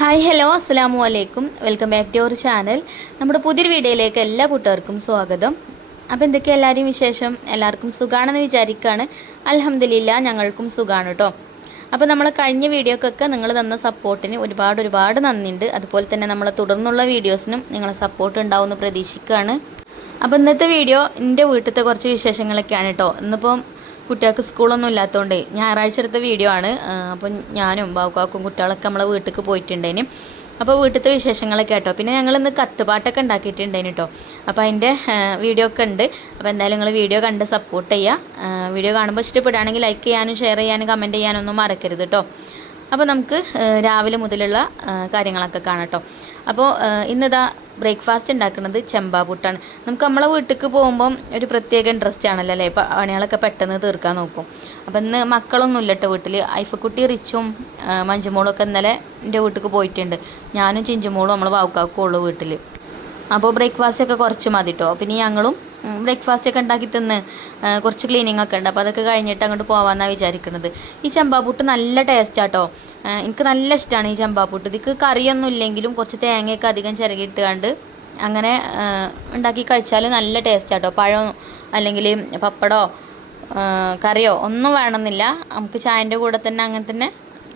Hi hello അസ്സാം വലൈക്കും welcome back to our channel. നമ്മുടെ പുതിയൊരു വീഡിയോയിലേക്ക് എല്ലാ കൂട്ടുകാർക്കും സ്വാഗതം. അപ്പോൾ എന്തൊക്കെയാ എല്ലാവരെയും വിശേഷം? എല്ലാവർക്കും സുഖാണെന്ന് വിചാരിക്കുകയാണ് അലഹമ്മദില്ല ഞങ്ങൾക്കും സുഖമാണ് കേട്ടോ അപ്പോൾ നമ്മൾ കഴിഞ്ഞ വീഡിയോക്കൊക്കെ നിങ്ങൾ തന്ന സപ്പോർട്ടിന് ഒരുപാട് ഒരുപാട് നന്ദിയുണ്ട്. അതുപോലെ തന്നെ നമ്മളെ തുടർന്നുള്ള വീഡിയോസിനും നിങ്ങളെ സപ്പോർട്ട് ഉണ്ടാവുമെന്ന് പ്രതീക്ഷിക്കുകയാണ് അപ്പോൾ ഇന്നത്തെ വീഡിയോ എന്റെ വീട്ടിലത്തെ കുറച്ച് വിശേഷങ്ങളൊക്കെയാണ് കേട്ടോ ഇന്നിപ്പം കുട്ടികൾക്ക് സ്കൂളൊന്നും ഇല്ലാത്തതുകൊണ്ടേ ഞായറാഴ്ച എടുത്ത വീഡിയോ ആണ്. അപ്പം ഞാനും ബാക്കാക്കും കുട്ടികളൊക്കെ നമ്മളെ വീട്ടിലേക്ക് പോയിട്ടുണ്ടേനും. അപ്പോൾ വീട്ടിലത്തെ വിശേഷങ്ങളൊക്കെ കേട്ടോ. പിന്നെ ഞങ്ങൾ ഇന്ന് കത്തുപാട്ടൊക്കെ ഉണ്ടാക്കിയിട്ടുണ്ടേനു കേട്ടോ അപ്പോൾ അതിന്റെ വീഡിയോ ഒക്കെ ഉണ്ട്. അപ്പോൾ എന്തായാലും നിങ്ങൾ വീഡിയോ കണ്ട് സപ്പോർട്ട് ചെയ്യുക വീഡിയോ കാണുമ്പോൾ ഇഷ്ടപ്പെടുകയാണെങ്കിൽ ലൈക്ക് ചെയ്യാനും ഷെയർ ചെയ്യാനും കമന്റ് ചെയ്യാനും ഒന്നും മറക്കരുത് കേട്ടോ അപ്പോൾ നമുക്ക് രാവിലെ മുതലുള്ള കാര്യങ്ങളൊക്കെ കാണാം കേട്ടോ അപ്പോൾ ഇന്നിതാ ബ്രേക്ക്ഫാസ്റ്റ് ഉണ്ടാക്കുന്നത് ചെമ്പാപുട്ടാണ്. നമുക്ക് നമ്മളെ വീട്ടിലേക്ക് പോകുമ്പം ഒരു പ്രത്യേക ഇൻട്രസ്റ്റ് ആണല്ലോ അല്ലേ? പണികളൊക്കെ പെട്ടെന്ന് തീർക്കാൻ നോക്കും. അപ്പം ഇന്ന് മക്കളൊന്നും ഇല്ല കേട്ടോ വീട്ടിൽ ഐഫക്കുട്ടി റിച്ചും മഞ്ചുമോളും ഒക്കെ ഇന്നലെ എന്റെ വീട്ടിലേക്ക് പോയിട്ടുണ്ട്. ഞാനും ചിഞ്ചുമോളും നമ്മൾ വാവുക്കാക്കും വീട്ടിൽ അപ്പോൾ ബ്രേക്ക്ഫാസ്റ്റ് ഒക്കെ കുറച്ച് മതി കേട്ടോ പിന്നെ ഞങ്ങളും ബ്രേക്ക്ഫാസ്റ്റ് ഒക്കെ ഉണ്ടാക്കി തിന്ന് കുറച്ച് ക്ലീനിങ് ഒക്കെ ഉണ്ട്. അപ്പോൾ അതൊക്കെ കഴിഞ്ഞിട്ട് അങ്ങോട്ട് പോകാമെന്നാണ് വിചാരിക്കുന്നത്. ഈ ചെമ്പാപ്പുട്ട് നല്ല ടേസ്റ്റ് ആട്ടോ. എനിക്ക് നല്ല ഇഷ്ടമാണ് ഈ ചെമ്പാപ്പുട്ട് ഇതിക്ക് കറിയൊന്നും ഇല്ലെങ്കിലും കുറച്ച് തേങ്ങയൊക്കെ അധികം ചിരകിയിട്ടുകൊണ്ട് അങ്ങനെ ഉണ്ടാക്കി കഴിച്ചാൽ നല്ല ടേസ്റ്റ് ആട്ടോ. പഴം അല്ലെങ്കിൽ പപ്പടോ കറിയോ ഒന്നും വേണമെന്നില്ല. നമുക്ക് ചായന്റെ കൂടെ തന്നെ അങ്ങനെ തന്നെ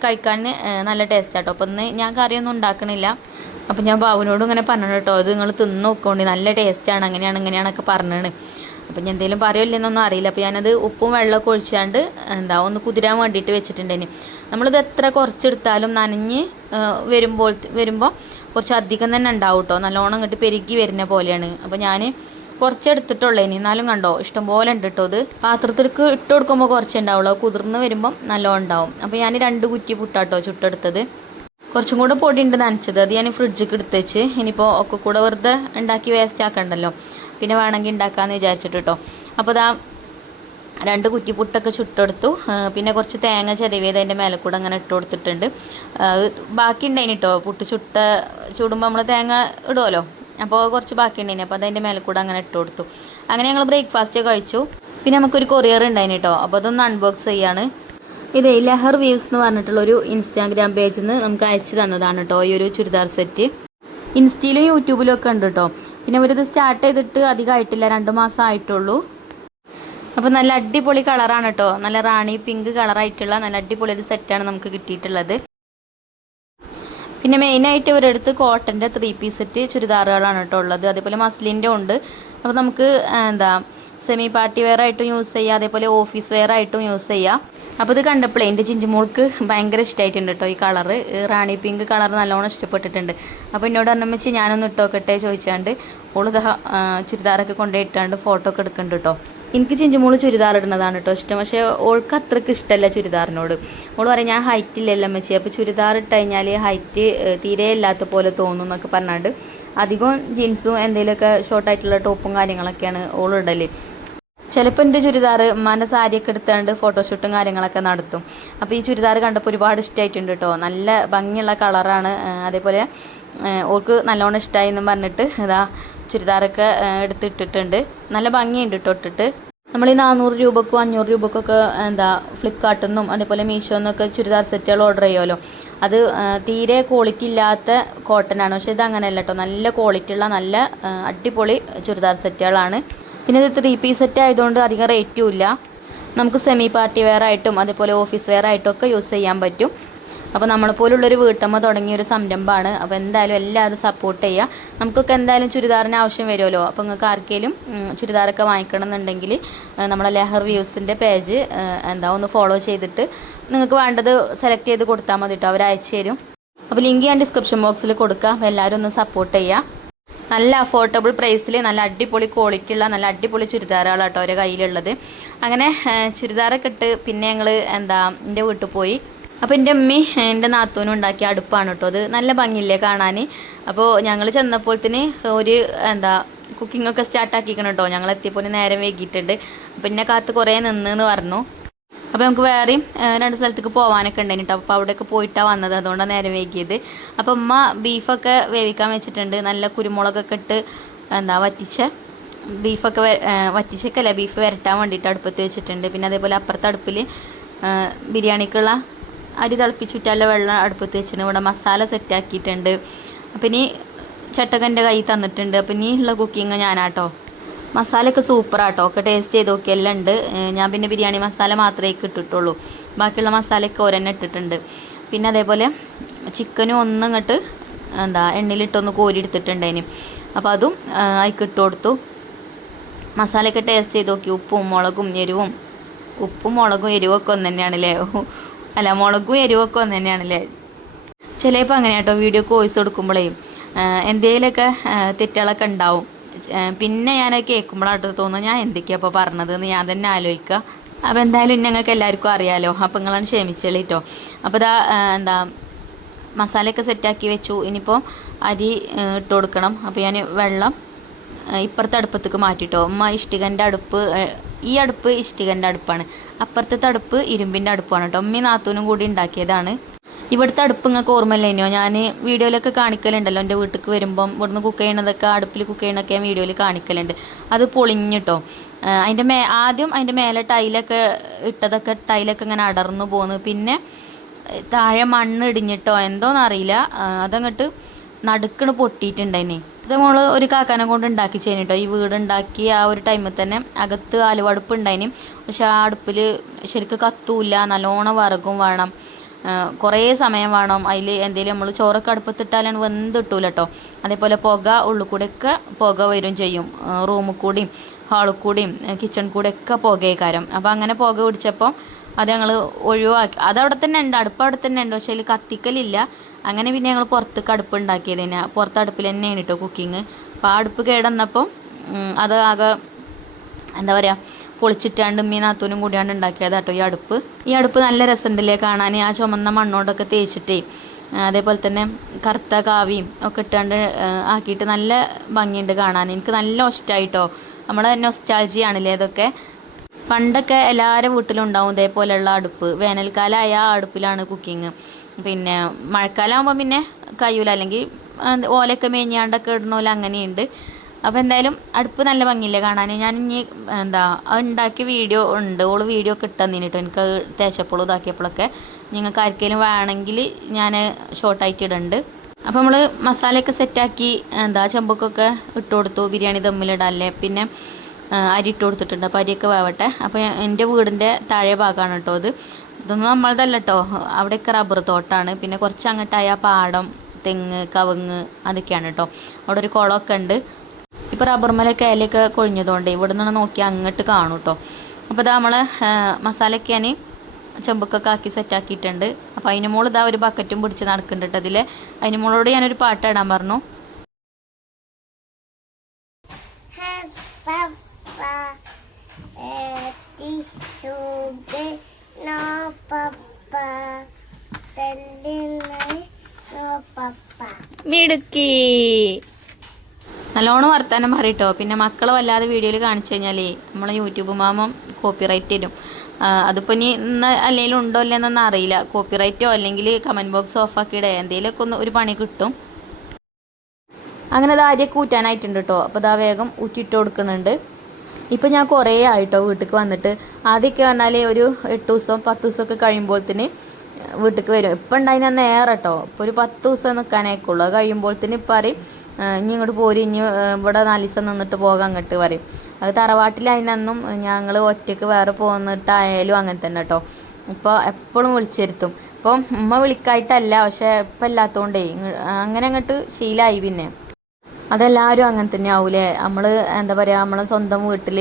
കഴിക്കാൻ നല്ല ടേസ്റ്റ് ആട്ടോ. അപ്പോൾ ഇന്ന് ഞാൻ കറിയൊന്നും ഉണ്ടാക്കണില്ല. അപ്പം ഞാൻ ബാബുവിനോടും ഇങ്ങനെ പറഞ്ഞു കേട്ടോ അത് നിങ്ങൾ തിന്ന് നോക്കോണ്ടി നല്ല ടേസ്റ്റാണ് അങ്ങനെയാണ് ഇങ്ങനെയാണൊക്കെ പറഞ്ഞാണ് അപ്പം ഞാൻ എന്തെങ്കിലും പറയില്ലെന്നൊന്നും അറിയില്ല. അപ്പോൾ ഞാനത് ഉപ്പും വെള്ളമൊക്കെ ഒഴിച്ചാണ്ട് എന്താ ഒന്ന് കുതിരാൻ വേണ്ടിയിട്ട് വെച്ചിട്ടുണ്ടേന്. നമ്മളിത് എത്ര കുറച്ചെടുത്താലും നനഞ്ഞ് വരുമ്പോൾ വരുമ്പോൾ കുറച്ച് അധികം തന്നെ ഉണ്ടാവും കേട്ടോ. നല്ലോണം ഇങ്ങോട്ട് പെരുകി വരുന്ന പോലെയാണ്. അപ്പോൾ ഞാൻ കുറച്ചെടുത്തിട്ടുള്ളേനി. എന്നാലും കണ്ടോ ഇഷ്ടംപോലെ ഉണ്ട് കേട്ടോ അത് പാത്രത്തിലേക്ക് ഇട്ട് കൊടുക്കുമ്പോൾ കുറച്ച് ഉണ്ടാവുള്ളൂ. കുതിർന്ന് വരുമ്പം നല്ലോണം ഉണ്ടാവും. അപ്പോൾ ഞാൻ രണ്ട് കുറ്റി പുട്ടാട്ടോ ചുട്ടെടുത്തത്. കുറച്ചും കൂടെ പൊടി ഉണ്ട് നനച്ചത്. അത് ഞാൻ ഫ്രിഡ്ജിക്ക് എടുത്ത് ഇനിയിപ്പോൾ ഒക്കെ കൂടെ വെറുതെ ഉണ്ടാക്കി വേസ്റ്റ് ആക്കണ്ടല്ലോ. പിന്നെ വേണമെങ്കിൽ ഉണ്ടാക്കാമെന്ന് വിചാരിച്ചിട്ട് കേട്ടോ അപ്പോൾ ഇതാ രണ്ട് കുറ്റി പുട്ടൊക്കെ ചുട്ടെടുത്തു പിന്നെ കുറച്ച് തേങ്ങ ചെറിയത് അതിന്റെ മേലെ കൂടെ അങ്ങനെ ഇട്ട് കൊടുത്തിട്ടുണ്ട്. ബാക്കി ഉണ്ടായിന് കേട്ടോ പുട്ട് ചുട്ട ചുടുമ്പോൾ നമ്മൾ തേങ്ങ ഇടുമല്ലോ അപ്പോൾ കുറച്ച് ബാക്കി ഉണ്ടായിന്. അപ്പോൾ അതതിന്റെ മേലെ കൂടെ അങ്ങനെ ഇട്ട് കൊടുത്തു. അങ്ങനെ ഞങ്ങൾ ബ്രേക്ക്ഫാസ്റ്റ് കഴിച്ചു. പിന്നെ നമുക്കൊരു കൊറിയർ ഉണ്ടായിന് കേട്ടോ അപ്പോൾ അതൊന്ന് അൺബോക്സ് ചെയ്യാണ്. ഇത് ലഹർ വ്യൂസ് എന്ന് പറഞ്ഞിട്ടുള്ള ഒരു ഇൻസ്റ്റാഗ്രാം പേജിൽ നിന്ന് നമുക്ക് അയച്ചു തന്നതാണ് കേട്ടോ ഈ ഒരു ചുരിദാർ സെറ്റ് ഇൻസ്റ്റയിലും യൂട്യൂബിലും ഒക്കെ ഉണ്ട് കേട്ടോ പിന്നെ അവരിത് സ്റ്റാർട്ട് ചെയ്തിട്ട് അധികമായിട്ടില്ല രണ്ട് മാസം ആയിട്ടുള്ളൂ. അപ്പോൾ നല്ല അടിപൊളി കളറാണ് കേട്ടോ നല്ല റാണി പിങ്ക് കളറായിട്ടുള്ള നല്ല അടിപൊളി ഒരു സെറ്റാണ് നമുക്ക് കിട്ടിയിട്ടുള്ളത്. പിന്നെ മെയിനായിട്ട് ഇവരുടെ അടുത്ത് കോട്ടന്റെ ത്രീ പീസ് സെറ്റ് ചുരിദാറുകളാണ് കേട്ടോ ഉള്ളത്. അതേപോലെ മസ്ലിന്റെ ഉണ്ട്. അപ്പോൾ നമുക്ക് എന്താ സെമി പാർട്ടി വെയർ ആയിട്ടും യൂസ് ചെയ്യാം. അതേപോലെ ഓഫീസ് വെയർ ആയിട്ടും യൂസ് ചെയ്യാം. അപ്പോൾ ഇത് കണ്ടപ്പോഴേ എന്റെ ചിഞ്ചുമോൾക്ക് ഭയങ്കര ഇഷ്ടമായിട്ടുണ്ട് കേട്ടോ ഈ കളറ് റാണി പിങ്ക് കളർ നല്ലോണം ഇഷ്ടപ്പെട്ടിട്ടുണ്ട്. അപ്പോൾ എന്നോട് അന്നമ്മച്ചി ഞാനൊന്ന് ഇട്ടോക്കട്ടെ ചോദിച്ചാണ്ട് ഓൾ ചുരിദാറൊക്കെ കൊണ്ടുപോയി ഇട്ടാണ്ട് ഫോട്ടോ ഒക്കെ എടുക്കുന്നുണ്ട് കേട്ടോ. എനിക്ക് ചിഞ്ചുമോൾ ചുരിദാർ ഇടുന്നതാണ് കേട്ടോ ഇഷ്ടം. പക്ഷേ ഓൾക്ക് അത്രയ്ക്ക് ഇഷ്ടമല്ല ചുരിദാറിനോട്. ഓൾ പറയും ഞാൻ ഹൈറ്റ് ഇല്ലല്ലോ അമ്മച്ചി. അപ്പോൾ ചുരിദാർ ഇട്ട് കഴിഞ്ഞാൽ ഹൈറ്റ് തീരെ ഇല്ലാത്ത പോലെ തോന്നും എന്നൊക്കെ പറഞ്ഞാണ്ട് അധികം ജീൻസും എന്തെങ്കിലുമൊക്കെ ഷോർട്ടായിട്ടുള്ള ടോപ്പും കാര്യങ്ങളൊക്കെയാണ് ഓൾ ഇടൽ. ചിലപ്പോൾ എന്റെ ചുരിദാർ ഉമ്മാന്റെ സാരിയൊക്കെ എടുത്തുകൊണ്ട് ഫോട്ടോഷൂട്ടും കാര്യങ്ങളൊക്കെ നടത്തും. അപ്പോൾ ഈ ചുരിദാർ കണ്ടപ്പോൾ ഒരുപാട് ഇഷ്ടമായിട്ടുണ്ട് കേട്ടോ നല്ല ഭംഗിയുള്ള കളറാണ് അതേപോലെ ഓർക്ക് നല്ലോണം ഇഷ്ടമായി എന്ന് പറഞ്ഞിട്ട് ഇതാ ചുരിദാറൊക്കെ എടുത്തിട്ടിട്ടുണ്ട് നല്ല ഭംഗിയുണ്ട് കേട്ടോ ഇട്ടിട്ട്. നമ്മൾ ഈ നാനൂറ് രൂപക്കും അഞ്ഞൂറ് രൂപക്കൊക്കെ എന്താ ഫ്ലിപ്കാർട്ടിൽ നിന്നും അതേപോലെ മീഷോ നിന്നൊക്കെ ചുരിദാർ സെറ്റുകൾ ഓർഡർ ചെയ്യുമല്ലോ അത് തീരെ ക്വാളിറ്റി ഇല്ലാത്ത കോട്ടൺ ആണ്. പക്ഷേ ഇത് അങ്ങനെയല്ല കേട്ടോ നല്ല ക്വാളിറ്റി ഉള്ള നല്ല അടിപൊളി ചുരിദാർ സെറ്റുകളാണ് പിന്നെ ഇത് ത്രീ പീസ് സെറ്റ് ആയതുകൊണ്ട് അധികം റേറ്റും ഇല്ല. നമുക്ക് സെമി പാർട്ടി വെയർ ആയിട്ടും അതേപോലെ ഓഫീസ് വെയർ ആയിട്ടും ഒക്കെ യൂസ് ചെയ്യാൻ പറ്റും. അപ്പോൾ നമ്മളെപ്പോലുള്ളൊരു വീട്ടമ്മ തുടങ്ങിയ ഒരു സംരംഭമാണ്. അപ്പോൾ എന്തായാലും എല്ലാവരും സപ്പോർട്ട് ചെയ്യുക നമുക്കൊക്കെ എന്തായാലും ചുരിദാറിന് ആവശ്യം വരുമല്ലോ. അപ്പോൾ നിങ്ങൾക്ക് ആർക്കെങ്കിലും ചുരിദാറൊക്കെ വാങ്ങിക്കണം എന്നുണ്ടെങ്കിൽ നമ്മളെ ലഹർ വ്യൂസിന്റെ പേജ് എന്താ ഒന്ന് ഫോളോ ചെയ്തിട്ട് നിങ്ങൾക്ക് വേണ്ടത് സെലക്ട് ചെയ്ത് കൊടുത്താൽ മതി കേട്ടോ അവർ അയച്ചു തരും. അപ്പോൾ ലിങ്ക് ഞാൻ ഡിസ്ക്രിപ്ഷൻ ബോക്സിൽ കൊടുക്കാം. എല്ലാവരും ഒന്ന് സപ്പോർട്ട് ചെയ്യുക നല്ല അഫോർഡബിൾ പ്രൈസിൽ നല്ല അടിപൊളി ക്വാളിറ്റി ഉള്ള നല്ല അടിപൊളി ചുരിദാറുകളാണ് കേട്ടോ അവരെ കയ്യിലുള്ളത്. അങ്ങനെ ചുരിദാറൊക്കെ ഇട്ട് പിന്നെ ഞങ്ങൾ എന്താ എന്റെ വീട്ടിൽ പോയി. അപ്പോൾ എന്റെ അമ്മി എന്റെ നാത്തൂനും ഉണ്ടാക്കിയ അടുപ്പാണ് കേട്ടോ അത്. നല്ല ഭംഗിയില്ലേ കാണാൻ അപ്പോൾ ഞങ്ങൾ ചെന്നപ്പോഴത്തേന് ഒരു എന്താ കുക്കിംഗ് ഒക്കെ സ്റ്റാർട്ട് ആക്കിക്കണം കേട്ടോ. ഞങ്ങൾ എത്തിയപ്പോൾ നേരം വൈകിയിട്ടുണ്ട്. അപ്പം എന്നെ കാത്ത് കുറേ നിന്ന് എന്ന് പറഞ്ഞു. അപ്പോൾ നമുക്ക് വേറെയും രണ്ട് സ്ഥലത്തേക്ക് പോകാനൊക്കെ ഉണ്ടായിരുന്നു കേട്ടോ അപ്പോൾ അവിടെയൊക്കെ പോയിട്ടാണ് വന്നത്. അതുകൊണ്ടാണ് നേരം വൈകിയത്. അപ്പോൾ ഉമ്മ ബീഫൊക്കെ വേവിക്കാൻ വെച്ചിട്ടുണ്ട്. നല്ല കുരുമുളകൊക്കെ ഇട്ട് എന്താ വറ്റിച്ച. ബീഫൊക്കെ വറ്റിച്ചൊക്കെയല്ല ബീഫ് വരട്ടാൻ വേണ്ടിയിട്ട് അടുപ്പത്ത് വെച്ചിട്ടുണ്ട്. പിന്നെ അതേപോലെ അപ്പുറത്തെ അടുപ്പിൽ ബിരിയാണിക്കുള്ള അരി തിളപ്പിച്ചുറ്റാനുള്ള വെള്ളം അടുപ്പത്ത് വെച്ചിട്ടുണ്ട്. ഇവിടെ മസാല സെറ്റാക്കിയിട്ടുണ്ട്. അപ്പം ഇനി ചട്ടകന്റെ കൈ തന്നിട്ടുണ്ട്. അപ്പം ഇനി ഉള്ള കുക്കിങ് ഞാനാട്ടോ. മസാലയൊക്കെ സൂപ്പറാട്ടോ ഒക്കെ ടേസ്റ്റ് ചെയ്ത് നോക്കി. എല്ലാം ഉണ്ട്. ഞാൻ പിന്നെ ബിരിയാണി മസാല മാത്രമേ ഇട്ടിട്ടുള്ളൂ. ബാക്കിയുള്ള മസാലയൊക്കെ ഓരെന്നെ ഇട്ടിട്ടുണ്ട്. പിന്നെ അതേപോലെ ചിക്കനും ഒന്നും ഇങ്ങോട്ട് എന്താ എണ്ണയിലിട്ടൊന്ന് കോരി എടുത്തിട്ടുണ്ടേന് അപ്പോൾ അതും അതിക്ക് ഇട്ട് കൊടുത്തു. മസാലയൊക്കെ ടേസ്റ്റ് ചെയ്ത് നോക്കി. ഉപ്പും മുളകും എരിവും. ഉപ്പും മുളകും എരിവൊക്കെ ഒന്ന് തന്നെയാണല്ലേ അല്ല മുളകും എരിവൊക്കെ ഒന്ന് തന്നെയാണല്ലേ ചിലപ്പോൾ അങ്ങനെ കേട്ടോ വീഡിയോ കോഴ്സ് കൊടുക്കുമ്പോഴേ എന്തെങ്കിലുമൊക്കെ തെറ്റുകളൊക്കെ ഉണ്ടാവും. പിന്നെ ഞാൻ കേൾക്കുമ്പോഴാട്ടോ തോന്നുന്നു. ഞാൻ എന്തൊക്കെയാ അപ്പോൾ പറഞ്ഞത് എന്ന് ഞാൻ തന്നെ ആലോചിക്കുക. അപ്പോൾ എന്തായാലും ഞങ്ങൾക്ക് എല്ലാവർക്കും അറിയാമല്ലോ അപ്പോൾ നിങ്ങളാണ് ക്ഷമിച്ചോളി കേട്ടോ അപ്പോൾ ഇതാ എന്താ മസാലയൊക്കെ സെറ്റാക്കി വെച്ചു. ഇനിയിപ്പോൾ അരി ഇട്ട് കൊടുക്കണം. അപ്പോൾ ഞാൻ വെള്ളം ഇപ്പുറത്തെ അടുപ്പത്തേക്ക് മാറ്റിട്ടോ. ഉമ്മ ഇഷ്ടികന്റെ അടുപ്പ് ഈ അടുപ്പ് ഇഷ്ടികന്റെ അടുപ്പാണ്. അപ്പുറത്തെ അടുപ്പ് ഇരുമ്പിന്റെ അടുപ്പാണ് കേട്ടോ ഉമ്മയും നാത്തൂനും കൂടി ഉണ്ടാക്കിയതാണ്. ഇവിടുത്തെ അടുപ്പ് നിങ്ങൾക്ക് ഓർമ്മയില്ലേനോ? ഞാൻ വീഡിയോയിലൊക്കെ കാണിക്കലുണ്ടല്ലോ എന്റെ വീട്ടിലേക്ക് വരുമ്പം ഇവിടുന്ന് കുക്ക് ചെയ്യണതൊക്കെ അടുപ്പിൽ കുക്ക് ചെയ്യണതൊക്കെ ഞാൻ വീഡിയോയിൽ കാണിക്കലുണ്ട്. അത് പൊളിഞ്ഞിട്ടോ? അതിന്റെ മേ ആദ്യം അതിന്റെ മേലെ ടൈലൊക്കെ ഇട്ടതൊക്കെ ടൈലൊക്കെ ഇങ്ങനെ അടർന്നു പോന്നു. പിന്നെ താഴെ മണ്ണ് ഇടിഞ്ഞിട്ടോ? എന്തോന്നറിയില്ല അതങ്ങട്ട് നടുക്കണ് പൊട്ടിയിട്ടുണ്ടായിനെ. ഇത് നമ്മൾ ഒരു കാക്കാനെ കൊണ്ട് ഉണ്ടാക്കി ചെയ്യട്ടോ ഈ വീട് ഉണ്ടാക്കി ആ ഒരു ടൈമിൽ തന്നെ അകത്ത് ആലുവടുപ്പ് ഉണ്ടായിന്. പക്ഷെ ആ അടുപ്പിൽ ശരിക്കും കത്തൂല്ല. നല്ലോണം വറകും വേണം. കുറേ സമയം വേണം. അതിൽ എന്തെങ്കിലും നമ്മൾ ചോറൊക്കെ അടുപ്പത്തിട്ടാലാണ് വെന്ത് കിട്ടൂല കേട്ടോ അതേപോലെ പുക ഉള്ളിൽ കൂടെയൊക്കെ പുക വരും ചെയ്യും. റൂമിൽ കൂടിയും ഹാളിൽ കൂടിയും കിച്ചൺ കൂടെയൊക്കെ പുകയേക്കാരം. അപ്പോൾ അങ്ങനെ പുക പിടിച്ചപ്പോൾ അത് ഞങ്ങൾ ഒഴിവാക്കി. അതവിടെ തന്നെ ഉണ്ട് അടുപ്പ് അവിടെ തന്നെ ഉണ്ട്. പക്ഷേ അതിൽ കത്തിക്കലില്ല. അങ്ങനെ പിന്നെ ഞങ്ങൾ പുറത്തേക്ക് അടുപ്പ് ഉണ്ടാക്കിയത് തന്നെ. പുറത്ത് അടുപ്പിൽ തന്നെയാണ് കേട്ടോ കുക്കിങ് അപ്പോൾ ആ അടുപ്പ് കേടന്നപ്പോൾ അത് ആകെ എന്താ പറയുക പൊളിച്ചിട്ടാണ്ട് മീനാത്തൂനും കൂടിയാണ് ഉണ്ടാക്കിയത് കേട്ടോ ഈ അടുപ്പ്. ഈ അടുപ്പ് നല്ല രസമുണ്ടല്ലേ കാണാൻ ആ ചുമന്ന മണ്ണോടൊക്കെ തേച്ചിട്ടേ അതേപോലെ തന്നെ കറുത്ത കാവിയും ഒക്കെ ഇട്ടാണ്ട് ആക്കിയിട്ട് നല്ല ഭംഗിയുണ്ട് കാണാൻ എനിക്ക് നല്ല ഇഷ്ടമായിട്ടോ നമ്മളെ നൊസ്റ്റാൾജിയാണല്ലേ അതൊക്കെ പണ്ടൊക്കെ എല്ലാവരും വീട്ടിലും ഉണ്ടാവും ഇതേപോലെയുള്ള അടുപ്പ്. വേനൽക്കാലമായ ആ അടുപ്പിലാണ് കുക്കിങ് പിന്നെ മഴക്കാലമാകുമ്പോൾ പിന്നെ കഴിയൂല അല്ലെങ്കിൽ ഓലൊക്കെ മേഞ്ഞാണ്ടൊക്കെ ഇടണോല അങ്ങനെയുണ്ട്. അപ്പോൾ എന്തായാലും അടുപ്പ് നല്ല ഭംഗിയില്ലേ കാണാൻ ഞാൻ ഇനി എന്താ ഉണ്ടാക്കിയ വീഡിയോ ഉണ്ട്. ഓൾ വീഡിയോ ഒക്കെ ഇട്ടെന്നിന് കേട്ടോ എനിക്ക് തേച്ചപ്പോഴും ഇതാക്കിയപ്പോഴൊക്കെ നിങ്ങൾക്ക് ആർക്കെങ്കിലും വേണമെങ്കിൽ ഞാൻ ഷോർട്ടായിട്ട് ഇടണ്ട്. അപ്പോൾ നമ്മൾ മസാലയൊക്കെ സെറ്റാക്കി എന്താ ചെമ്പൊക്കൊക്കെ ഇട്ട് കൊടുത്തു. ബിരിയാണി ദമ്മിലിടാല്ലേ പിന്നെ അരി ഇട്ട് കൊടുത്തിട്ടുണ്ട്. അപ്പോൾ അരിയൊക്കെ വേവട്ടെ. അപ്പോൾ എന്റെ വീടിന്റെ താഴെ ഭാഗമാണ് കേട്ടോ അത്. ഇതൊന്നും നമ്മളതല്ല കേട്ടോ അവിടെയൊക്കെ റബ്ബർ തോട്ടാണ്. പിന്നെ കുറച്ച് അങ്ങോട്ടായ പാടം തെങ്ങ് കവുങ്ങ് അതൊക്കെയാണ് കേട്ടോ അവിടെ ഒരു കുളമൊക്കെ ഉണ്ട്. ഇപ്പോൾ റബ്ബർ മലൊക്കെ ഇലയൊക്കെ കൊഴിഞ്ഞതുകൊണ്ട് ഇവിടെ നിന്ന് നോക്കിയാൽ അങ്ങോട്ട് കാണും കേട്ടോ അപ്പോൾ ഇതാ നമ്മളെ മസാലയൊക്കെ ഞാൻ ആക്കി സെറ്റ് ആക്കിയിട്ടുണ്ട്. അപ്പോൾ അതിന് മോൾ ഇതാ ഒരു ബക്കറ്റും പിടിച്ച് നടക്കുന്നുണ്ട് അതിൽ അതിന് മോളോട് ഞാനൊരു പാട്ട് ഇടാൻ പറഞ്ഞു. മിടുക്കി. നല്ലോണം വർത്താനം പറയട്ടോ. പിന്നെ മക്കളെ വല്ലാതെ വീഡിയോയിൽ കാണിച്ചു കഴിഞ്ഞാലേ നമ്മളെ യൂട്യൂബ് മാമം കോപ്പിറൈറ്റ് തരും അതിപ്പോൾ ഇനി ഇന്ന് അല്ലെങ്കിലും ഉണ്ടോ ഇല്ലെന്നൊന്നും അറിയില്ല. കോപ്പിറൈറ്റോ അല്ലെങ്കിൽ കമന്റ് ബോക്സ് ഓഫാക്കിയിടെ എന്തെങ്കിലുമൊക്കെ ഒന്ന് ഒരു പണി കിട്ടും. അങ്ങനെ അത് അരിയൊക്കെ ഊറ്റാനായിട്ടുണ്ട് കേട്ടോ അപ്പോൾ ഇതാ വേഗം ഊറ്റിയിട്ട് കൊടുക്കുന്നുണ്ട്. ഇപ്പം ഞാൻ കുറേ ആയിട്ടോ വീട്ടിലേക്ക് വന്നിട്ട്. ആദ്യമൊക്കെ പറഞ്ഞാൽ ഒരു എട്ട് ദിവസം പത്ത് ദിവസമൊക്കെ കഴിയുമ്പോഴത്തേന് വീട്ടിലേക്ക് വരും. ഇപ്പം ഉണ്ടായിരുന്ന നേരെ കേട്ടോ ഇപ്പോൾ ഒരു പത്ത് ദിവസം നിൽക്കാനേക്കുള്ളൂ കഴിയുമ്പോൾ കഴിയുമ്പോഴത്തേന് ഇപ്പം പറയും "ആ, ഇനി ഇങ്ങോട്ട് പോരി ഇനി ഇവിടെ നാല് ദിവസം നിന്നിട്ട് പോകാം അങ്ങോട്ട് പറയും. അത് തറവാട്ടിലായിരുന്നും ഞങ്ങൾ ഒറ്റയ്ക്ക് വേറെ പോന്നിട്ടായാലും അങ്ങനെ തന്നെ കേട്ടോ ഇപ്പോൾ എപ്പോഴും വിളിച്ചിരുത്തും. ഇപ്പം ഉമ്മ വിളിക്കായിട്ടല്ല പക്ഷെ ഇപ്പം ഇല്ലാത്തതുകൊണ്ടേ അങ്ങനെ അങ്ങോട്ട് ശീലമായി പിന്നെ. അതെല്ലാവരും അങ്ങനെ തന്നെ ആവൂലേ? നമ്മൾ എന്താ പറയുക നമ്മളെ സ്വന്തം വീട്ടിൽ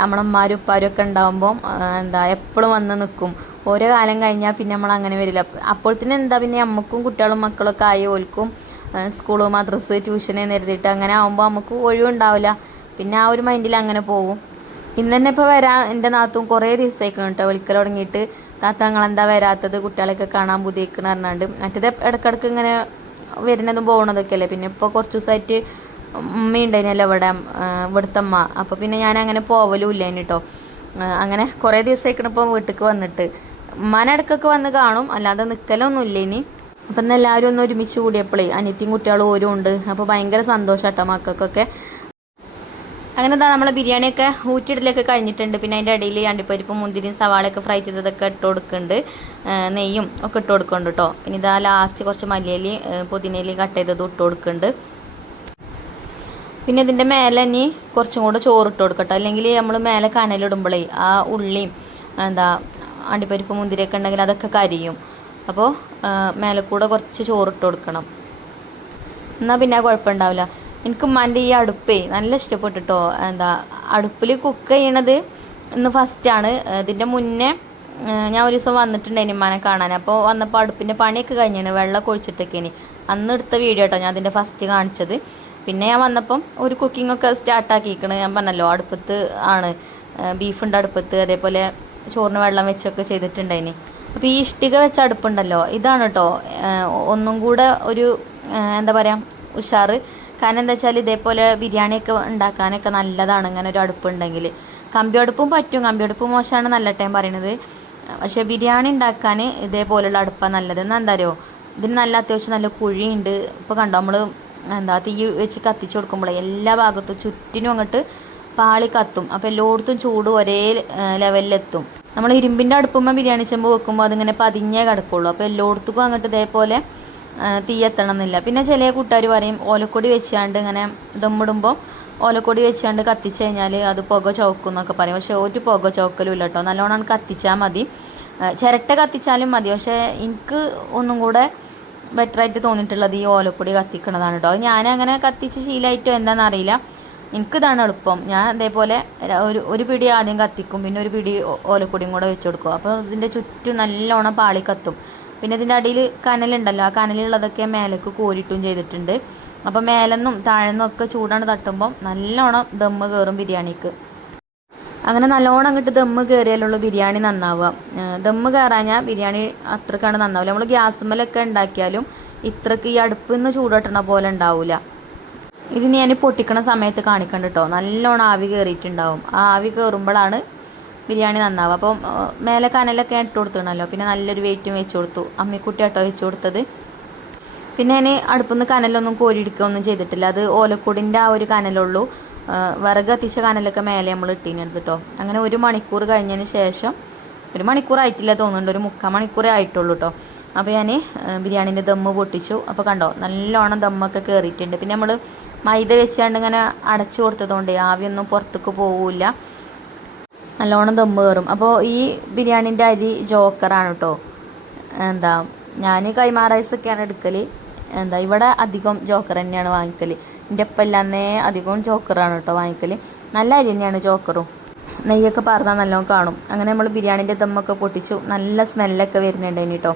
നമ്മളമ്മാരും ഉപ്പാരും ഒക്കെ ഉണ്ടാകുമ്പോൾ എന്താ എപ്പോഴും വന്ന് നിൽക്കും ഓരോ കാലം കഴിഞ്ഞാൽ പിന്നെ നമ്മൾ അങ്ങനെ വരില്ല അപ്പോഴത്തേനും എന്താ പിന്നെ അമ്മക്കും കുട്ടികളും മക്കളൊക്കെ ആയി ഓൽക്കും സ്കൂൾ മദ്രസ് ട്യൂഷൻ നിരത്തിയിട്ട് അങ്ങനെ ആകുമ്പോൾ നമുക്ക് ഒഴിവുണ്ടാവില്ല പിന്നെ ആ ഒരു മൈൻഡിൽ അങ്ങനെ പോകും. ഇന്ന് തന്നെ ഇപ്പോൾ വരാൻ എന്റെ നാത്തും കുറേ ദിവസമായിക്കണം കേട്ടോ വിളിക്കൽ തുടങ്ങിയിട്ട്. താത്ത എന്താ വരാത്തത്? കുട്ടികളെയൊക്കെ കാണാൻ പുതിയേക്കണ പറഞ്ഞാണ്ട്. മറ്റേത് ഇടക്കിടക്ക് ഇങ്ങനെ വരുന്നതും പോകുന്നതൊക്കെ അല്ലേ. പിന്നെ ഇപ്പോൾ കുറച്ച് ദിവസമായിട്ട് ഉമ്മ ഉണ്ടായിരുന്നല്ലോ ഇവിടെ ഇവിടുത്തെ അമ്മ അപ്പോൾ പിന്നെ ഞാൻ അങ്ങനെ പോവലും ഇല്ല കേട്ടോ അങ്ങനെ കുറേ ദിവസമായിക്കണം ഇപ്പോൾ വീട്ടിലേക്ക് വന്നിട്ട്. ഉമ്മാനെ വന്ന് കാണും. അല്ലാതെ നിൽക്കലൊന്നും ഇല്ല ഇനി അപ്പം ഇന്ന് എല്ലാവരും ഒന്ന് ഒരുമിച്ച് കൂടിയപ്പോഴേ അനിയത്തിയും കുട്ടികളും ഓരും ഉണ്ട്. അപ്പോൾ ഭയങ്കര സന്തോഷം കേട്ടോ മക്കൾക്കൊക്കെ. അങ്ങനെ എന്താ നമ്മളെ ബിരിയാണിയൊക്കെ ഊറ്റിയിടലൊക്കെ കഴിഞ്ഞിട്ടുണ്ട്. പിന്നെ അതിന്റെ ഇടയിൽ അണ്ടിപ്പരിപ്പും മുന്തിരിയും സവാളയൊക്കെ ഫ്രൈ ചെയ്തതൊക്കെ ഇട്ട് കൊടുക്കുന്നുണ്ട്. നെയ്യും ഒക്കെ ഇട്ട് കൊടുക്കുന്നുണ്ട് കേട്ടോ പിന്നെ ഇതാ ലാസ്റ്റ് കുറച്ച് മല്ലിയിലി പുതിനയിലി കട്ട് ചെയ്തതും ഇട്ട് കൊടുക്കുന്നുണ്ട്. പിന്നെ ഇതിന്റെ മേലെ ഇനി കുറച്ചും കൂടെ ചോറ് ഇട്ട് കൊടുക്കട്ടോ. അല്ലെങ്കിൽ നമ്മൾ മേലെ കനലിടുമ്പോഴേ ആ ഉള്ളിയും എന്താ അണ്ടിപ്പരിപ്പ് മുന്തിരിയൊക്കെ ഉണ്ടെങ്കിൽ അതൊക്കെ കരിയും. അപ്പോൾ മേലെ കൂടെ കുറച്ച് ചോറിട്ട് കൊടുക്കണം. എന്നാൽ പിന്നെ കുഴപ്പമുണ്ടാവില്ല. എനിക്ക് ഉമ്മാന്റെ ഈ അടുപ്പേ നല്ല ഇഷ്ടപ്പെട്ടിട്ടോ. എന്താ അടുപ്പിൽ കുക്ക് ചെയ്യണത് ഇന്ന് ഫസ്റ്റാണ് ഇതിന്റെ മുന്നേ ഞാൻ ഒരു ദിവസം വന്നിട്ടുണ്ടായിന് ഉമ്മാനെ കാണാൻ. അപ്പോൾ വന്നപ്പോൾ അടുപ്പിന്റെ പണിയൊക്കെ കഴിഞ്ഞാണ് വെള്ളം കുഴിച്ചിട്ടൊക്കെയാണ് അന്ന് എടുത്ത വീഡിയോ കേട്ടോ ഞാൻ അതിന്റെ ഫസ്റ്റ് കാണിച്ചത്. പിന്നെ ഞാൻ വന്നപ്പം ഒരു കുക്കിംഗ് ഒക്കെ സ്റ്റാർട്ടാക്കിയിരിക്കണ് ഞാൻ പറഞ്ഞല്ലോ അടുപ്പത്ത് ആണ്. ബീഫുണ്ട് അടുപ്പത്ത്. അതേപോലെ ചോറിന് വെള്ളം വെച്ചൊക്കെ ചെയ്തിട്ടുണ്ടായിന്. അപ്പോൾ ഈ ഇഷ്ടിക വെച്ച അടുപ്പുണ്ടല്ലോ ഇതാണ് കേട്ടോ ഒന്നും കൂടെ ഒരു എന്താ പറയുക ഉഷാറ്. കാരണം എന്താ വെച്ചാൽ ഇതേപോലെ ബിരിയാണിയൊക്കെ ഉണ്ടാക്കാനൊക്കെ നല്ലതാണ് ഇങ്ങനെ ഒരു അടുപ്പുണ്ടെങ്കിൽ കമ്പി അടുപ്പും പറ്റും കമ്പി അടുപ്പ് മോശമാണ് നല്ല ടൈം പറയണത്. പക്ഷെ ബിരിയാണി ഉണ്ടാക്കാൻ ഇതേപോലെയുള്ള അടുപ്പാണ് നല്ലത്. എന്നാ എന്താ അറിയോ? ഇതിന് നല്ല അത്യാവശ്യം നല്ല കുഴിയുണ്ട്. ഇപ്പോൾ കണ്ടോ നമ്മൾ എന്താ തീ വെച്ച് കത്തിച്ച് കൊടുക്കുമ്പോഴേ എല്ലാ ഭാഗത്തും ചുറ്റിനും അങ്ങോട്ട് പാളി കത്തും. അപ്പോൾ എല്ലായിടത്തും ചൂട് ഒരേ ലെവലിലെത്തും നമ്മൾ ഇരുമ്പിന്റെ അടുപ്പുമ്പോൾ ബിരിയാണി ചെമ്പ് വെക്കുമ്പോൾ അതിങ്ങനെ പതിഞ്ഞേ കിടക്കുള്ളൂ. അപ്പോൾ എല്ലായിടത്തും അങ്ങോട്ട് ഇതേപോലെ ആ, തീ എത്തണം എന്നില്ല പിന്നെ ചില കൂട്ടുകാർ പറയും ഓലക്കൊടി വെച്ചാണ്ട് ഇങ്ങനെ ദമ്മിടുമ്പോൾ ഓലക്കൊടി വെച്ചാണ്ട് കത്തിച്ച് കഴിഞ്ഞാൽ അത് പുക ചോക്കും എന്നൊക്കെ പറയും. പക്ഷേ ഒരു പുക ചോക്കലും ഇല്ല കേട്ടോ നല്ലോണം കത്തിച്ചാൽ മതി ചിരട്ട കത്തിച്ചാലും മതി. പക്ഷേ എനിക്ക് ഒന്നും കൂടെ ബെറ്ററായിട്ട് തോന്നിയിട്ടുള്ളത് ഈ ഓലക്കൊടി കത്തിക്കണതാണ് കേട്ടോ ഞാൻ അങ്ങനെ കത്തിച്ച് ശീലമായിട്ടോ എന്താണെന്ന് അറിയില്ല എനിക്കിതാണ് എളുപ്പം. ഞാൻ അതേപോലെ ഒരു ഒരു പിടി ആദ്യം കത്തിക്കും പിന്നെ ഒരു പിടി ഓലക്കൊടിയും കൂടെ വെച്ച് കൊടുക്കും. അപ്പോൾ ഇതിന്റെ ചുറ്റും നല്ലോണം പാളി കത്തും. പിന്നെ ഇതിന്റെ അടിയിൽ കനലുണ്ടല്ലോ ആ കനലുള്ളതൊക്കെ മേലേക്ക് കോരിട്ടും ചെയ്തിട്ടുണ്ട്. അപ്പോൾ മേലെന്നും താഴെന്നും ഒക്കെ ചൂടാണ് തട്ടുമ്പം നല്ലോണം ദമ്മ് കയറും ബിരിയാണിക്ക്. അങ്ങനെ നല്ലോണം അങ്ങോട്ട് ദമ്മ് കയറിയാലുള്ള ബിരിയാണി നന്നാവുക. ദമ്മ് കയറാഞ്ഞാൽ ബിരിയാണി അത്രക്കാണ് നന്നാവില്ല നമ്മൾ ഗ്യാസുമ്മലൊക്കെ ഉണ്ടാക്കിയാലും ഇത്രക്ക് ഈ അടുപ്പിൽ നിന്ന് ചൂടട്ടണ പോലെ ഉണ്ടാവില്ല ഇത് ഞാൻ പൊട്ടിക്കണ സമയത്ത് കാണിക്കണ്ട കേട്ടോ നല്ലോണം ആവി കയറിയിട്ടുണ്ടാവും ആ ആവി കയറുമ്പോഴാണ് ബിരിയാണി നന്നാവുക. അപ്പം മേലെ കനലൊക്കെ ഇട്ട് കൊടുത്തിണല്ലോ പിന്നെ നല്ലൊരു വെയിറ്റും വെച്ച് കൊടുത്തു. അമ്മിക്കുട്ടി കേട്ടോ വെച്ച് കൊടുത്തത്. പിന്നെ ഞാൻ അടുപ്പിൽ നിന്ന് കനലൊന്നും കോരിയെടുക്കുകയൊന്നും ചെയ്തിട്ടില്ല. അത് ഓലക്കൂടിന്റെ ആ ഒരു കനലുള്ളൂ. വിറക് കത്തിച്ച കനലൊക്കെ മേലെ നമ്മൾ ഇട്ടീനത് കേട്ടോ അങ്ങനെ ഒരു മണിക്കൂർ കഴിഞ്ഞതിന് ശേഷം ഒരു മണിക്കൂർ ആയിട്ടില്ല തോന്നുന്നുണ്ട്. ഒരു മുക്കാൽ മണിക്കൂറേ ആയിട്ടുള്ളൂ കേട്ടോ അപ്പോൾ ഞാൻ ബിരിയാണീന്റെ ദമ്മ് പൊട്ടിച്ചു. അപ്പോൾ കണ്ടോ നല്ലോണം ദമ്മൊക്കെ കയറിയിട്ടുണ്ട് പിന്നെ നമ്മൾ മൈദ വെച്ചാണ്ട് ഇങ്ങനെ അടച്ചു കൊടുത്തതുകൊണ്ട് ആവിയൊന്നും പുറത്തേക്ക് പോവില്ല. നല്ലോണം ദമ്മ് കയറും അപ്പോൾ ഈ ബിരിയാണീന്റെ അരി ജോക്കറാണ് കേട്ടോ എന്താ ഞാൻ കൈമാ റൈസൊക്കെയാണ് എടുക്കൽ എന്താ ഇവിടെ അധികം ജോക്കർ തന്നെയാണ് വാങ്ങിക്കൽ എന്റെ ഒപ്പം ഇല്ലാന്നേ അധികവും ജോക്കറാണ് കേട്ടോ വാങ്ങിക്കൽ നല്ല അരി തന്നെയാണ് ജോക്കറും. നെയ്യൊക്കെ പറഞ്ഞാൽ നല്ലോണം കാണും. അങ്ങനെ നമ്മൾ ബിരിയാണീന്റെ ദമ്മൊക്കെ പൊട്ടിച്ചു നല്ല സ്മെല്ലൊക്കെ വരുന്നുണ്ടായിന് കേട്ടോ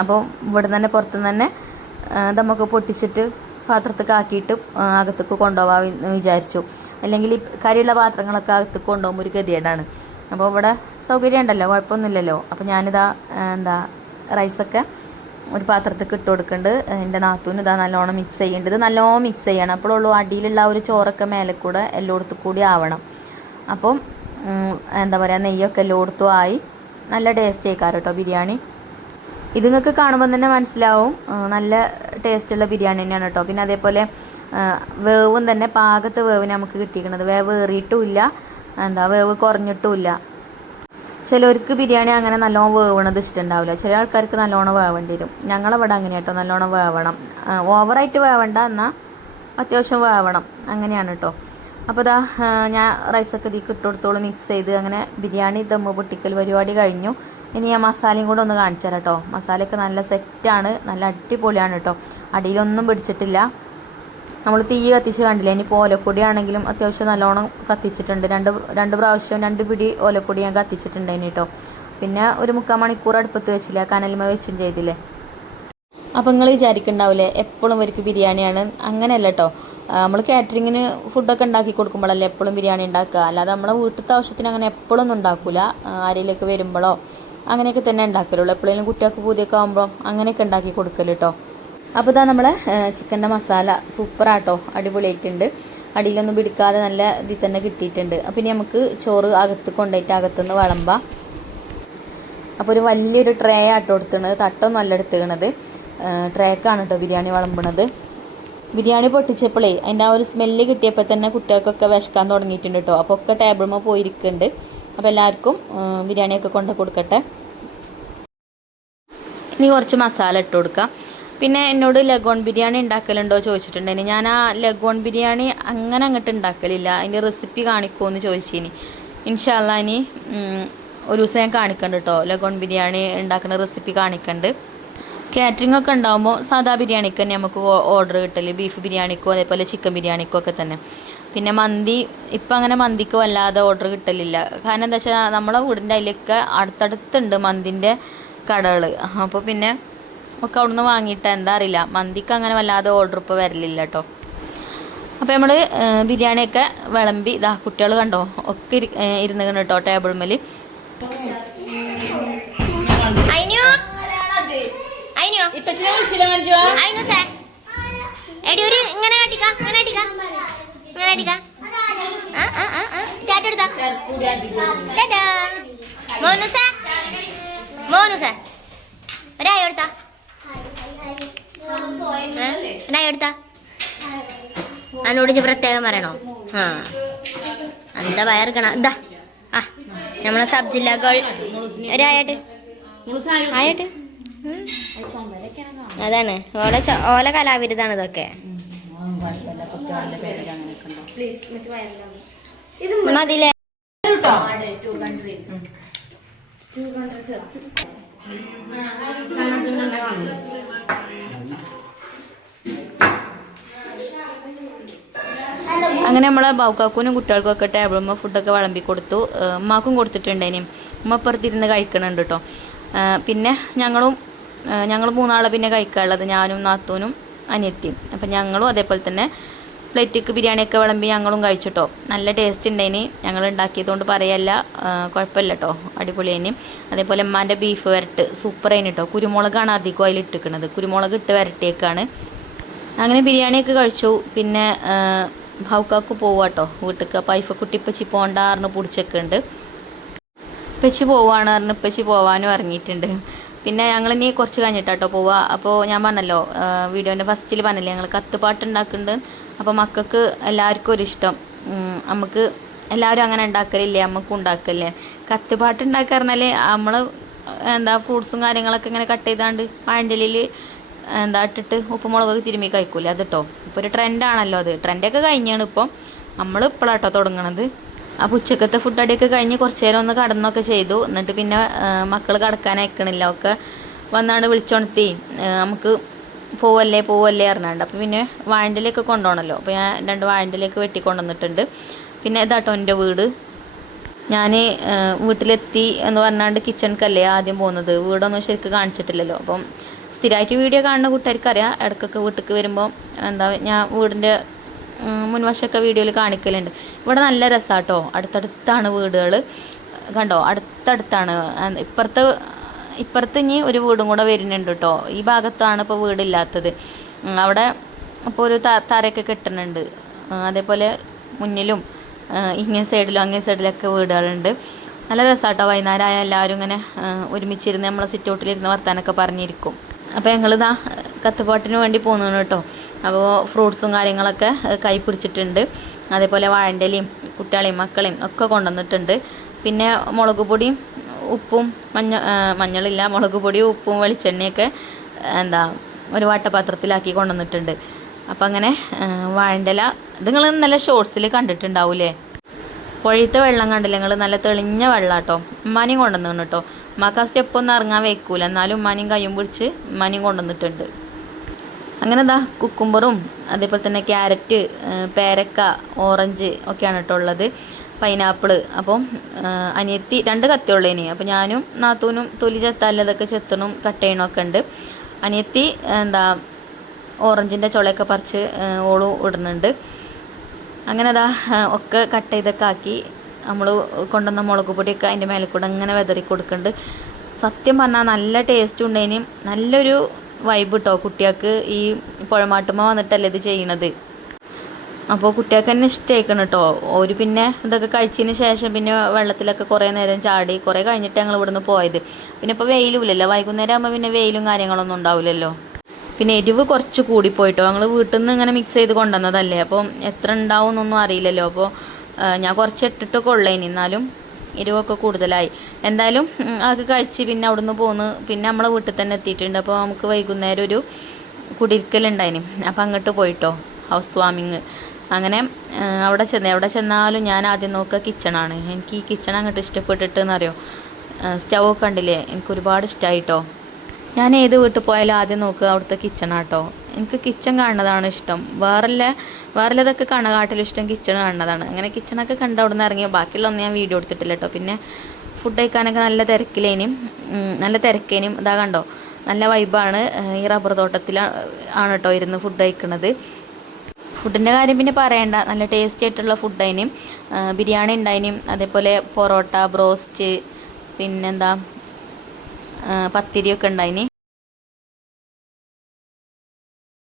അപ്പോൾ ഇവിടെ തന്നെ പുറത്തുനിന്ന് തന്നെ ദമ്മൊക്കെ പൊട്ടിച്ചിട്ട് പാത്രത്തൊക്കെ ആക്കിയിട്ട് അകത്തേക്ക് കൊണ്ടുപോകാൻ വിചാരിച്ചു. അല്ലെങ്കിൽ കരിയുള്ള പാത്രങ്ങളൊക്കെ അകത്തേക്ക് കൊണ്ടുപോകുമ്പോൾ ഒരു ഗതികേടാണ്. അപ്പോൾ ഇവിടെ സൗകര്യം ഉണ്ടല്ലോ കുഴപ്പമൊന്നുമില്ലല്ലോ. അപ്പോൾ ഞാനിതാ എന്താ റൈസൊക്കെ ഒരു പാത്രത്തേക്ക് ഇട്ട് കൊടുക്കുന്നുണ്ട്. എന്റെ നാത്തൂന്ന് ഇതാ നല്ലോണം മിക്സ് ചെയ്യേണ്ടത് നല്ലോണം മിക്സ് ചെയ്യണം. അപ്പോഴുള്ളൂ അടിയിലുള്ള ഒരു ചോറൊക്കെ മേലെ കൂടെ എല്ലായിടത്തും കൂടി ആവണം. അപ്പം എന്താ പറയുക നെയ്യൊക്കെ എല്ലായിടത്തും ആയി. നല്ല ടേസ്റ്റ് ആയിക്കാറ് കേട്ടോ ബിരിയാണി. ഇത് നിങ്ങൾക്ക് കാണുമ്പോൾ തന്നെ മനസ്സിലാവും. നല്ല ടേസ്റ്റുള്ള ബിരിയാണി തന്നെയാണ് കേട്ടോ. പിന്നെ അതേപോലെ വേവും തന്നെ പാകത്ത് വേവ് നമുക്ക് കിട്ടിയിരിക്കുന്നത്. വേവ് ഏറിയിട്ടുമില്ല എന്താ വേവ് കുറഞ്ഞിട്ടുമില്ല. ചിലർക്ക് ബിരിയാണി അങ്ങനെ നല്ലോണം വേവണത് ഇഷ്ടമുണ്ടാവില്ല. ചില ആൾക്കാർക്ക് നല്ലോണം വേവേണ്ടി വരും. ഞങ്ങളവിടെ അങ്ങനെ കേട്ടോ. നല്ലോണം വേവണം. ഓവറായിട്ട് വേവണ്ട എന്നാൽ അത്യാവശ്യം വേവണം. അങ്ങനെയാണ് കേട്ടോ. അപ്പോൾ ഇതാ ഞാൻ റൈസൊക്കെ ഇതിൽ ഇട്ട് മിക്സ് ചെയ്ത് അങ്ങനെ ബിരിയാണി ദമ്മ് പൊട്ടിക്കൽ പരിപാടി കഴിഞ്ഞു. ഇനി ഞാൻ മസാലയും കൂടെ ഒന്ന് കാണിച്ചു തരാം കേട്ടോ. മസാലയൊക്കെ നല്ല സെറ്റാണ് നല്ല അടിപൊളിയാണ് കേട്ടോ. അടിയിലൊന്നും പിടിച്ചിട്ടില്ല. നമ്മൾ തീ കത്തിച്ച് കണ്ടില്ല? ഇനി ഓലക്കൊടി ആണെങ്കിലും അത്യാവശ്യം നല്ലോണം കത്തിച്ചിട്ടുണ്ട്. രണ്ട് രണ്ട് പ്രാവശ്യം രണ്ട് പിടി ഓലക്കൊടി ഞാൻ കത്തിച്ചിട്ടുണ്ട് ഇനി കേട്ടോ. പിന്നെ ഒരു മുക്കാൽ മണിക്കൂർ അടുപ്പത്ത് വെച്ചില്ല? കനൽമ വെച്ചും ചെയ്തില്ലേ? അപ്പം നിങ്ങൾ വിചാരിക്കുന്നുണ്ടാവില്ലേ എപ്പോഴും ഇവർക്ക് ബിരിയാണിയാണ്. അങ്ങനെയല്ല കേട്ടോ. നമ്മൾ കാറ്ററിങ്ങിന് ഫുഡൊക്കെ ഉണ്ടാക്കി കൊടുക്കുമ്പോഴല്ലേ എപ്പോഴും ബിരിയാണി ഉണ്ടാക്കുക. അല്ലാതെ നമ്മളെ വീട്ടിലത്തെ ആവശ്യത്തിന് അങ്ങനെ എപ്പോഴൊന്നും ഉണ്ടാക്കില്ല ആരെയിലേക്ക് വരുമ്പോഴോ അങ്ങനെയൊക്കെ തന്നെ ഉണ്ടാക്കലുള്ളൂ. എപ്പോഴേലും കുട്ടികൾക്ക് പൂതിയൊക്കെ ആകുമ്പോൾ അങ്ങനെയൊക്കെ ഉണ്ടാക്കി കൊടുക്കൽ കേട്ടോ അപ്പോൾ ഇതാ നമ്മളെ ചിക്കന്റെ മസാല സൂപ്പറാട്ടോ അടിപൊളിയായിട്ടുണ്ട്. അടിയിലൊന്നും പിടിക്കാതെ നല്ല ഇതിൽ തന്നെ കിട്ടിയിട്ടുണ്ട്. അപ്പം ഇനി നമുക്ക് ചോറ് അകത്ത് കൊണ്ടുപോയിട്ട് അകത്തുനിന്ന് വിളമ്പാം. അപ്പോൾ ഒരു വലിയൊരു ട്രേ ആട്ടോ എടുത്തത് തട്ടൊന്നും അല്ല എടുത്തുകണത് ട്രേക്കാണ് കേട്ടോ ബിരിയാണി വിളമ്പണത് ബിരിയാണി പൊട്ടിച്ചപ്പോഴേ അതിന്റെ ആ ഒരു സ്മെല്ല് കിട്ടിയപ്പോൾ തന്നെ കുട്ടികൾക്കൊക്കെ വിശക്കാൻ തുടങ്ങിയിട്ടുണ്ട് കേട്ടോ അപ്പോൾ ഒക്കെ ടേബിൾമേ പോയിരിക്കുന്നുണ്ട്. അപ്പോൾ എല്ലാവർക്കും ബിരിയാണിയൊക്കെ കൊണ്ട് കൊടുക്കട്ടെ. ഇനി കുറച്ച് മസാല ഇട്ട് കൊടുക്കാം. പിന്നെ എന്നോട് ലഗോൺ ബിരിയാണി ഉണ്ടാക്കലുണ്ടോ ചോദിച്ചിട്ടുണ്ടായിന് ഞാൻ ആ ലഗോൺ ബിരിയാണി അങ്ങനെ അങ്ങോട്ട് ഉണ്ടാക്കലില്ല. അതിന്റെ റെസിപ്പി കാണിക്കുമോ എന്ന് ചോദിച്ചിനി. ഇൻഷാല്ല ഇനി ഒരു ദിവസം ഞാൻ കാണിക്കണ്ട് കേട്ടോ ലഗോൺ ബിരിയാണി ഉണ്ടാക്കുന്ന റെസിപ്പി കാണിക്കണ്ട്. കാറ്ററിംഗ് ഒക്കെ ഉണ്ടാകുമ്പോൾ സാധാ ബിരിയാണിക്ക് തന്നെ നമുക്ക് ഓർഡർ കിട്ടൽ. ബീഫ് ബിരിയാണിക്കോ അതേപോലെ ചിക്കൻ ബിരിയാണിക്കോ ഒക്കെ തന്നെ. പിന്നെ മന്തി ഇപ്പം അങ്ങനെ മന്തിക്ക് വല്ലാതെ ഓർഡർ കിട്ടലില്ല. കാരണം എന്താ വെച്ചാൽ നമ്മളെ വീടിന്റെ അതിലൊക്കെ അടുത്തടുത്തുണ്ട് മന്തിന്റെ കടകൾ അപ്പോൾ പിന്നെ ഒക്കെ അവിടുന്ന് വാങ്ങിയിട്ട് എന്താ അറിയില്ല. മന്തിക്ക് അങ്ങനെ വല്ലാതെ ഓർഡർ ഇപ്പോൾ വരലില്ല കേട്ടോ അപ്പോൾ നമ്മൾ ബിരിയാണിയൊക്കെ വിളമ്പി ഇതാ കുട്ടികൾ കണ്ടോ ഒക്കെ ഇരി ഇരുന്ന് കേട്ടോ ടേബിൾ മേൽ ഇങ്ങനെ കാട്ടിക്കാം ഇങ്ങനെ കാട്ടിക്ക. കാട്ടിക്ക ആ അതിനോട് ഇനി പ്രത്യേകം പറയണോ? ആ. എന്താ വയർക്കണ ഇതാ ആ നമ്മളെ സബ് ജില്ലാ ഗോൾ ഒരായിട്ട്. അതാണ്. ഓല ഓലെ കലാവിരുതാണ് ഇതൊക്കെ. മതിലേ. അങ്ങനെ നമ്മളെ ബൗക്കാക്കൂനും കുട്ടികൾക്കും ഒക്കെ ടേബിളുമ്പോൾ ഫുഡൊക്കെ വിളമ്പി കൊടുത്തു. ഉമ്മാക്കും കൊടുത്തിട്ടുണ്ടേനും ഉമ്മ പുറത്തിരുന്ന് കഴിക്കണുണ്ട് കേട്ടോ പിന്നെ ഞങ്ങളും ഞങ്ങൾ മൂന്നാളെ പിന്നെ കഴിക്കാനുള്ളത് ഞാനും നാത്തൂനും അനിയത്തിയും. അപ്പം ഞങ്ങളും അതേപോലെ തന്നെ പ്ലേറ്റിക്ക് ബിരിയാണിയൊക്കെ വിളമ്പി ഞങ്ങളും കഴിച്ചിട്ടോ. നല്ല ടേസ്റ്റ് ഉണ്ടായിന് ഞങ്ങൾ ഉണ്ടാക്കിയതുകൊണ്ട് പറയല്ല. കുഴപ്പമില്ല കേട്ടോ അടിപൊളിയേന് അതേപോലെ ഉമ്മാന്റെ ബീഫ് വരട്ട്. സൂപ്പർ ആയിന് കേട്ടോ കുരുമുളകാണ് അധികം അതിൽ കുരുമുളക് ഇട്ട് വരട്ടിയേക്കാണ്. അങ്ങനെ ബിരിയാണിയൊക്കെ കഴിച്ചു. പിന്നെ ഭൗക്കാക്ക് കേട്ടോ വീട്ടിലേക്ക് അപ്പോൾ ഐഫക്കുട്ടി ഇപ്പച്ചി പോണ്ടാറിന് പിടിച്ചൊക്കെ ഉണ്ട് ഇപ്പച്ചി പോവാണ് പറഞ്ഞ് ഇപ്പച്ചി പോവാനും ഇറങ്ങിയിട്ടുണ്ട്. പിന്നെ ഞങ്ങൾ ഇനി കുറച്ച് കഴിഞ്ഞിട്ടാട്ടോ പോവുക അപ്പോൾ ഞാൻ പറഞ്ഞല്ലോ വീഡിയോന്റെ ഫസ്റ്റിൽ പറഞ്ഞില്ലേ ഞങ്ങൾ കത്തുപാട്ട് ഉണ്ടാക്കുന്നുണ്ട്. അപ്പോൾ മക്കൾക്ക് എല്ലാവർക്കും ഒരു ഇഷ്ടം. നമുക്ക് എല്ലാവരും അങ്ങനെ ഉണ്ടാക്കലില്ലേ? നമുക്കും ഉണ്ടാക്കല്ലേ? കത്തിപ്പാട്ട് ഉണ്ടാക്കുക നമ്മൾ എന്താ ഫ്രൂട്ട്സും കാര്യങ്ങളൊക്കെ ഇങ്ങനെ കട്ട് ചെയ്താണ്ട് പഴഞ്ചലിൽ എന്താ ഇട്ടിട്ട് ഉപ്പുമുളകൊക്കെ തിരുമ്മി കഴിക്കൂലേ? അത് കേട്ടോ ഇപ്പോൾ ഒരു ട്രെൻഡാണല്ലോ അത്. ട്രെൻഡൊക്കെ കഴിഞ്ഞാണ് ഇപ്പം. നമ്മൾ ഇപ്പോഴാട്ടോ തുടങ്ങണത്. അപ്പോൾ ഉച്ചക്കത്തെ ഫുഡ് അടിയൊക്കെ കഴിഞ്ഞ് കുറച്ച് നേരം ഒന്ന് കടന്നൊക്കെ ചെയ്തു. എന്നിട്ട് പിന്നെ മക്കൾ കടക്കാൻ അയക്കണില്ല. ഒക്കെ വന്നാണ് വിളിച്ചോണത്തി. നമുക്ക് പോവല്ലേ പോവല്ലേ പറഞ്ഞാണ്ട്. അപ്പോൾ പിന്നെ വാഴണ്ടിലേക്ക് കൊണ്ടുപോകണമല്ലോ അപ്പോൾ ഞാൻ രണ്ട് വാഴണ്ടിലേക്ക് വെട്ടി കൊണ്ടുവന്നിട്ടുണ്ട് പിന്നെ ഇതാട്ടോ എന്റെ വീട്. ഞാൻ വീട്ടിലെത്തി എന്ന് പറഞ്ഞാണ്ട് കിച്ചണിക്കല്ലേ ആദ്യം പോകുന്നത് വീടൊന്നും ശരിക്കും കാണിച്ചിട്ടില്ലല്ലോ. അപ്പം സ്ഥിരമായിട്ട് വീഡിയോ കാണുന്ന കൂട്ടുകാർക്ക് അറിയാം ഇടയ്ക്കൊക്കെ വീട്ടിലേക്ക് വരുമ്പോൾ എന്താ ഞാൻ വീടിന്റെ മുൻവശമൊക്കെ വീഡിയോയിൽ കാണിക്കലുണ്ട്. ഇവിടെ നല്ല രസമാട്ടോ അടുത്തടുത്താണ് വീടുകൾ കണ്ടോ? അടുത്തടുത്താണ്. ഇപ്പുറത്ത് ഇപ്പുറത്ത് ഇനി ഒരു വീടും കൂടെ വരുന്നുണ്ട് കേട്ടോ ഈ ഭാഗത്താണ് ഇപ്പോൾ വീടില്ലാത്തത്. അവിടെ അപ്പോൾ ഒരു തറയൊക്കെ കെട്ടുന്നുണ്ട്. അതേപോലെ മുന്നിലും ഇങ്ങനെ ഇങ്ങേ സൈഡിലും അങ്ങേ സൈഡിലൊക്കെ വീടുകളുണ്ട്. നല്ല രസമാട്ടോ വൈകുന്നേരം ആയാൽ എല്ലാവരും ഇങ്ങനെ ഒരുമിച്ചിരുന്ന് നമ്മളെ സിറ്റൗട്ടിലിരുന്ന് വർത്താനൊക്കെ പറഞ്ഞിരിക്കും. അപ്പോൾ ഞങ്ങൾ ഞങ്ങളിതാ കത്തുപാട്ടിന് വേണ്ടി പോകുന്നതാണ് കേട്ടോ അപ്പോൾ ഫ്രൂട്ട്സും കാര്യങ്ങളൊക്കെ കൈ പിടിച്ചിട്ടുണ്ട് അതേപോലെ വാഴന്റെലയും കുട്ടികളെയും മക്കളെയും ഒക്കെ കൊണ്ടുവന്നിട്ടുണ്ട്. പിന്നെ മുളക് പൊടിയും ഉപ്പും മഞ്ഞ മഞ്ഞളില്ല മുളക് പൊടിയും ഉപ്പും വെളിച്ചെണ്ണയൊക്കെ എന്താ ഒരു വാട്ടപാത്രത്തിലാക്കി കൊണ്ടുവന്നിട്ടുണ്ട്. അപ്പം അങ്ങനെ വാഴണ്ടല ഇത് നിങ്ങൾ നല്ല ഷോർട്സിൽ കണ്ടിട്ടുണ്ടാവൂലേ? പുഴയത്തെ വെള്ളം കണ്ടില്ല? നിങ്ങൾ നല്ല തെളിഞ്ഞ വെള്ളം കേട്ടോ ഉമ്മാനെയും കൊണ്ടുവന്നു കേട്ടോ ഉമ്മാക്ക് ആ സ്റ്റെപ്പ് ഒന്നും ഇറങ്ങാൻ വെക്കൂല എന്നാലും ഉമ്മാനെയും കയ്യും പിടിച്ച് ഉമ്മാനെയും കൊണ്ടുവന്നിട്ടുണ്ട്. അങ്ങനെ എന്താ കുക്കുംബറും അതേപോലെ തന്നെ ക്യാരറ്റ് പേരക്ക ഓറഞ്ച് ഒക്കെയാണ് കേട്ടോ ഉള്ളത്. പൈനാപ്പിൾ അപ്പം അനിയത്തി രണ്ട് കത്തിയുള്ളേനി അപ്പം ഞാനും നാത്തൂനും തൊലി ചെത്താല്ലതൊക്കെ ചെത്തണം കട്ട് ചെയ്യണമൊക്കെ ഉണ്ട്. അനിയത്തി എന്താ ഓറഞ്ചിന്റെ ചുളയൊക്കെ പറിച്ച് ഓൾ ഇടുന്നുണ്ട്. അങ്ങനെ അതാ ഒക്കെ കട്ട് ചെയ്തൊക്കെ ആക്കി. നമ്മൾ കൊണ്ടുവന്ന മുളക് പൊടിയൊക്കെ അതിന്റെ മേലെ കൂടെ അങ്ങനെ വിതറി കൊടുക്കുന്നുണ്ട് സത്യം പറഞ്ഞാൽ നല്ല ടേസ്റ്റ് ഉണ്ടേനും. നല്ലൊരു വൈബ് കിട്ടോ കുട്ടികൾക്ക് ഈ പുഴമാട്ടുമ്മ വന്നിട്ടല്ലേ ഇത് ചെയ്യണത്. അപ്പോൾ കുട്ടികൾക്ക് തന്നെ ഇഷ്ടമായിക്കണം കേട്ടോ ഒരു പിന്നെ ഇതൊക്കെ കഴിച്ചതിന് ശേഷം പിന്നെ വെള്ളത്തിലൊക്കെ കുറേ നേരം ചാടി കുറേ കഴിഞ്ഞിട്ട് ഞങ്ങൾ ഇവിടുന്ന് പോയത്. പിന്നെ ഇപ്പോൾ വെയിലുമില്ലല്ലോ വൈകുന്നേരം ആകുമ്പോൾ പിന്നെ വെയിലും കാര്യങ്ങളൊന്നും ഉണ്ടാവില്ലല്ലോ. പിന്നെ എരിവ് കുറച്ച് കൂടിപ്പോയിട്ടോ. ഞങ്ങൾ വീട്ടിൽ നിന്ന് ഇങ്ങനെ മിക്സ് ചെയ്ത് കൊണ്ടുവന്നതല്ലേ. അപ്പോൾ എത്ര ഉണ്ടാവും എന്നൊന്നും അറിയില്ലല്ലോ അപ്പോൾ ഞാൻ കുറച്ച് ഇട്ടിട്ടൊക്കെ ഉള്ളേനി. എന്നാലും എരിവൊക്കെ കൂടുതലായി. എന്തായാലും അതൊക്കെ കഴിച്ച് പിന്നെ അവിടുന്ന് പോന്ന് പിന്നെ നമ്മളെ വീട്ടിൽ തന്നെ എത്തിയിട്ടുണ്ട്. അപ്പോൾ നമുക്ക് വൈകുന്നേരം ഒരു കുടിരിക്കലുണ്ടായിന് അപ്പോൾ അങ്ങോട്ട് പോയിട്ടോ. ഹൗസ് വാമിങ്. അങ്ങനെ അവിടെ ചെന്ന്. എവിടെ ചെന്നാലും ഞാൻ ആദ്യം നോക്കുക കിച്ചണാണ് എനിക്ക് ഈ കിച്ചൺ അങ്ങോട്ട് ഇഷ്ടപ്പെട്ടിട്ട് എന്നറിയോ സ്റ്റവൊക്കെ കണ്ടില്ലേ? എനിക്ക് ഒരുപാട് ഇഷ്ടമായിട്ടോ ഞാൻ ഏത് വീട്ടിൽ പോയാലും ആദ്യം നോക്കുക അവിടുത്തെ കിച്ചണാട്ടോ എനിക്ക് കിച്ചൺ കാണുന്നതാണ് ഇഷ്ടം. വേറെല്ല വേറെല്ലതൊക്കെ കാണുകാട്ടിലും ഇഷ്ടം കിച്ചൺ കാണുന്നതാണ്. അങ്ങനെ കിച്ചണൊക്കെ കണ്ട് അവിടെ നിന്ന് ഇറങ്ങിയ? ബാക്കിയുള്ളൊന്നും ഞാൻ വീഡിയോ എടുത്തിട്ടില്ല കേട്ടോ പിന്നെ ഫുഡ് കഴിക്കാനൊക്കെ നല്ല തിരക്കിലേനും. നല്ല തിരക്കേനും. ഇതാ കണ്ടോ? നല്ല വൈബാണ് ഈ റബ്ബർ തോട്ടത്തിലാണ് കേട്ടോ ഇരുന്ന് ഫുഡ് കഴിക്കുന്നത് ഫുഡിന്റെ കാര്യം പിന്നെ പറയണ്ട. നല്ല ടേസ്റ്റി ആയിട്ടുള്ള ഫുഡ് അതിനും ബിരിയാണി ഉണ്ടായിനും അതേപോലെ പൊറോട്ട ബ്രോസ്റ്റ് പിന്നെന്താ? പത്തിരിയൊക്കെ ഉണ്ടായിന്